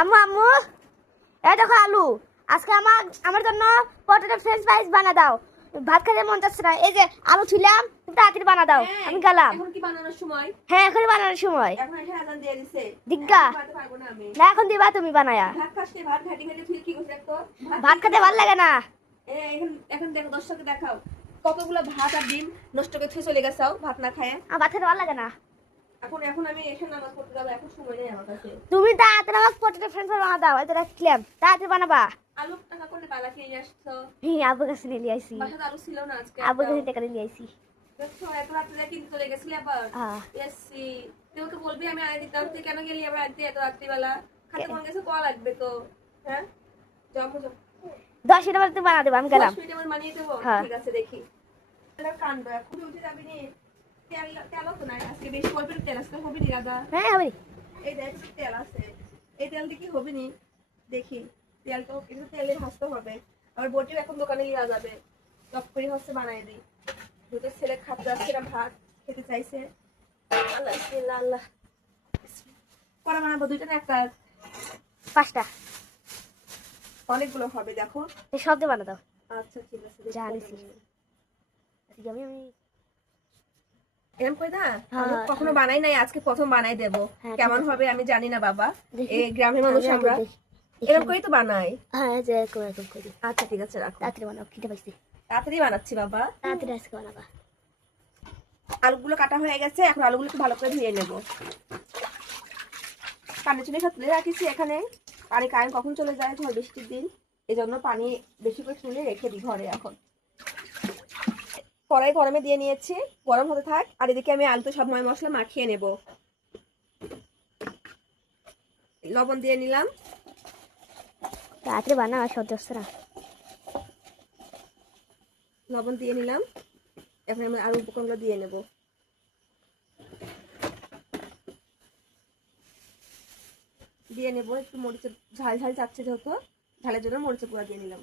আম্মু আম্মু, এই দেখো আলু। আজকে আমার জন্য পটেটো ফ্রেঞ্চ ফ্রাইজ বানা দাও। ভাত খেতে মন চাচ্ছে না, এই যে আলু ছিলাম, তুমি তাড়াতাড়ি বানা দাও। আমি গেলাম। এখন কি বানানোর সময়? হ্যাঁ, এখনই বানানোর সময়। এখন এসে আজান দিয়ে দিছে। দিগ্গা বানাতে পারবো না আমি। না, এখন দিবা তুমি বানায়া। ভাত খাসলে ভাত ঘাটি ঘাটি তুই কি করছিস তো? ভাত খেতে ভালো লাগে না। এখন দেখো দর্শককে দেখাও কতগুলো ভাত আর ডিম নষ্ট করে থুয়ে চলে গেছাও ভাত না খায়। আমার ভাত খেতে ভালো লাগে না। এখন আমি এসে নামাজ পড়তে যাবো, এখন সময় নেই আমার কাছে। তুমি তাড়াতাড়ি আমাকে পটেটো ফ্রেঞ্চ ফ্রাইজ বানা দাও। এই তো রাখলাম, তাড়াতাড়ি বানাবা। আলু টাকা করলে পালা খেয়ে আসছো। হ্যাঁ, আব্বু কাছে নিয়ে আইছি। বাসাতে আলু ছিল না আজকে। আব্বু কাছে টাকা নিয়ে আইছি। দেখছো এত রাত্রে কিনতে চলে গেছিলি আবার। এসছি তোমাকে বলবি আমি আগে দিতাম, তুই কেন গেলি আবার আনতে এত রাত্রিবেলা? খাতে মন গেছে, কল লাগবে তো। হ্যাঁ জমো জম 10 মিনিটের মধ্যে বানা দেবো, আমি গেলাম। 10 মিনিটে আমার মানিয়ে দেবো। ঠিক আছে দেখি। কান্ড এখন উঠে যাবি নি। তেল তো নাই আজকে, বেশি অল্প তেল আসতে হবে নি দাদা। হ্যাঁ হবে। এই দেখ তেল আছে, এই তেল দিয়ে কি হবে নি দেখি। তেল তো কিন্তু তেলে ভাজতে হবে। আমার বটিও এখন দোকানে নিয়ে যাবে, টপ করে হচ্ছে বানাই দিই। দুটো ছেলে খাতে যাচ্ছে না, ভাত খেতে চাইছে। আল্লাহ বিসমিল্লাহ, আল্লাহ কড়া বানাবো দুইটা না একটা? 5টা। অনেকগুলো হবে দেখো। এই সব দিয়ে বানা দাও। আচ্ছা ঠিক আছে জানিছি। আমি এরকম কই না, আমি কখনো বানাই নাই, আজকে প্রথম বানাই দেবো। কেমন হবে আমি জানি না বাবা, এই গ্রামের মানুষ আমরা এরকম করেই তো বানাই। হ্যাঁ, যে এরকম করি। আচ্ছা ঠিক আছে রাখো, তাড়াতাড়ি বানাও, খিদে পাইছি। তাড়াতাড়ি বানাচ্ছি বাবা। তাড়াতাড়ি আজকে বানাবা। আলুগুলো কাটা হয়ে গেছে, এখন আলুগুলো একটু ভালো করে ধুয়ে নেব। পানি চুলে তুলে রাখিছি এখানে। পানি কারেন্ট কখন চলে যায়, ঝড় বৃষ্টির দিন, এই জন্য পানি বেশি করে তুলে রেখে দিই ঘরে। এখন কড়াই গরমে দিয়ে নিয়েছি, গরম হতে থাক। আর এদিকে আমি আলু সব ময় মশলা মাখিয়ে নেব। লবণ দিয়ে নিলাম। তাড়াতাড়ি বানাও, আর সহ্য হচ্ছে না। লবণ দিয়ে নিলাম, এখন আমি আরো উপকরণগুলো দিয়ে নেব। দিয়ে নেব একটু মরিচের ঝাল ঝাল চাচ্ছে, যেহেতু ঝালের জন্য মরিচের গুঁড়া দিয়ে নিলাম।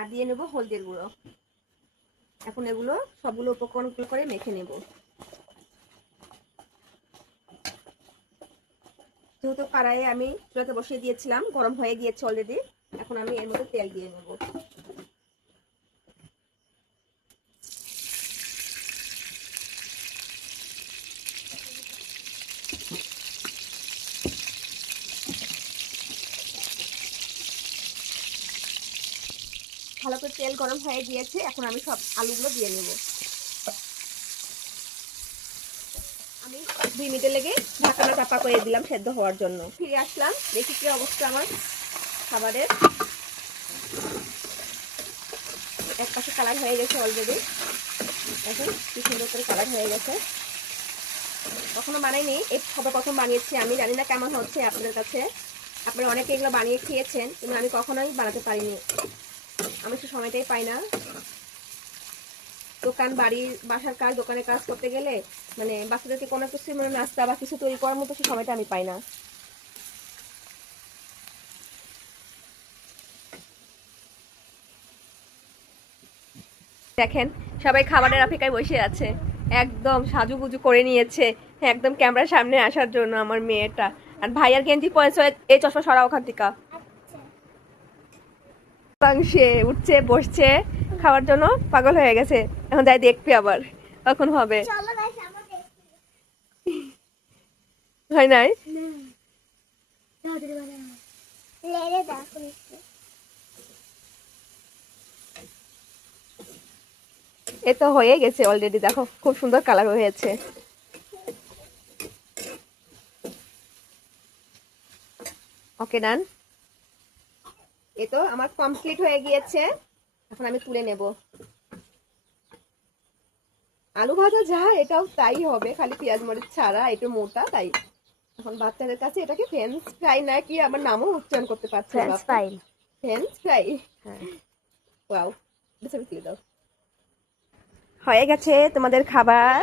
আর দিয়ে নেব হলদির গুঁড়ো। এখন এগুলো সবগুলো উপকরণ করে মেখে নেব। যেহেতু কড়াইয়ে আমি চুলাতে বসিয়ে দিয়েছিলাম, গরম হয়ে গিয়েছে অলরেডি। এখন আমি এর মধ্যে তেল দিয়ে নেব। ভালো করে তেল গরম হয়ে গিয়েছে, এখন আমি সব আলুগুলো দিয়ে নেব। আমি 2 মিনিট লেগে ঢাকনা চাপা করে দিলাম সেদ্ধ হওয়ার জন্য। ফিরে আসলাম, দেখি কি অবস্থা আমার খাবারের। এক পাশে কালার হয়ে গেছে অলরেডি, এখন কি সুন্দর করে কালার হয়ে গেছে। কখনো বানাইনি, এই খাবার প্রথম বানিয়েছি আমি, জানি না কেমন হচ্ছে আপনাদের কাছে। আপনারা অনেকে এগুলো বানিয়ে খেয়েছেন, কিন্তু আমি কখনোই বানাতে পারিনি। আমি সে সময়টাই পাই না। দোকান বাড়ি বাসার কাজ, দোকানের কাজ করতে গেলে মানে বাচ্চাদেরকে কোনো কিছু মানে নাস্তা বা কিছু তৈরি করার মতো সে সময়টা আমি পাই না। দেখেন সবাই খাবারের অপেক্ষায় বসে আছে, একদম সাজুগুজু করে নিয়েছে একদম ক্যামেরার সামনে আসার জন্য আমার মেয়েটা। আর ভাইয়ার গেঞ্জি পরেছে, এই চশমা সরা ওখান থেকে। সে উঠছে বসছে খাওয়ার জন্য, পাগল হয়ে গেছে। এখন যাই দেখবি আবার কখন হবে। হয় নাই এ তো হয়ে গেছে অলরেডি, দেখো খুব সুন্দর কালার হয়েছে। ওকে ডান, এ তো আমার কমপ্লিট হয়ে গিয়েছে। এখন আমি তুলে নেব। আলু ভাজা যা এটাও তাই হবে, খালি পেঁয়াজ মরিচ ছাড়া, একটু মোটা তাই। এখন বাচ্চাদের কাছে এটাকে ফ্রেঞ্চ ফ্রাই না কি আমার নামও উচ্চারণ করতে পারছে না। French fry. ফ্রেঞ্চ ফ্রাই, হ্যাঁ। ওয়াও, বেশি তুলে দাও। হয়ে গেছে তোমাদের খাবার।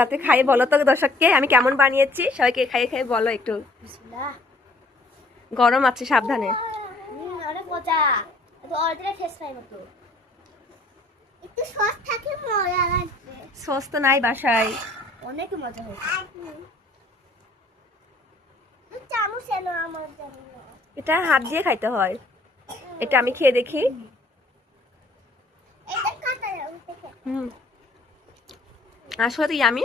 তাতে খাইয়ে বলো তো দর্শককে আমি কেমন বানিয়েছি, সবাইকে খাইয়ে খাইয়ে বলো একটু। গরম আছে সাবধানে। অনেক মজা, তো অরিজিনাল ফ্রেঞ্চ ফ্রাই মতো। একটু সস থাকে মজা লাগে। সস তো নাই বাসায়। অনেক মজা হয়েছে। চামচ এলো আমার জন্য। এটা হাত দিয়ে খাইতে হয়। এটা আমি খেয়ে দেখি। এটা কাটা যাবে। আসলে তো ইয়ামি।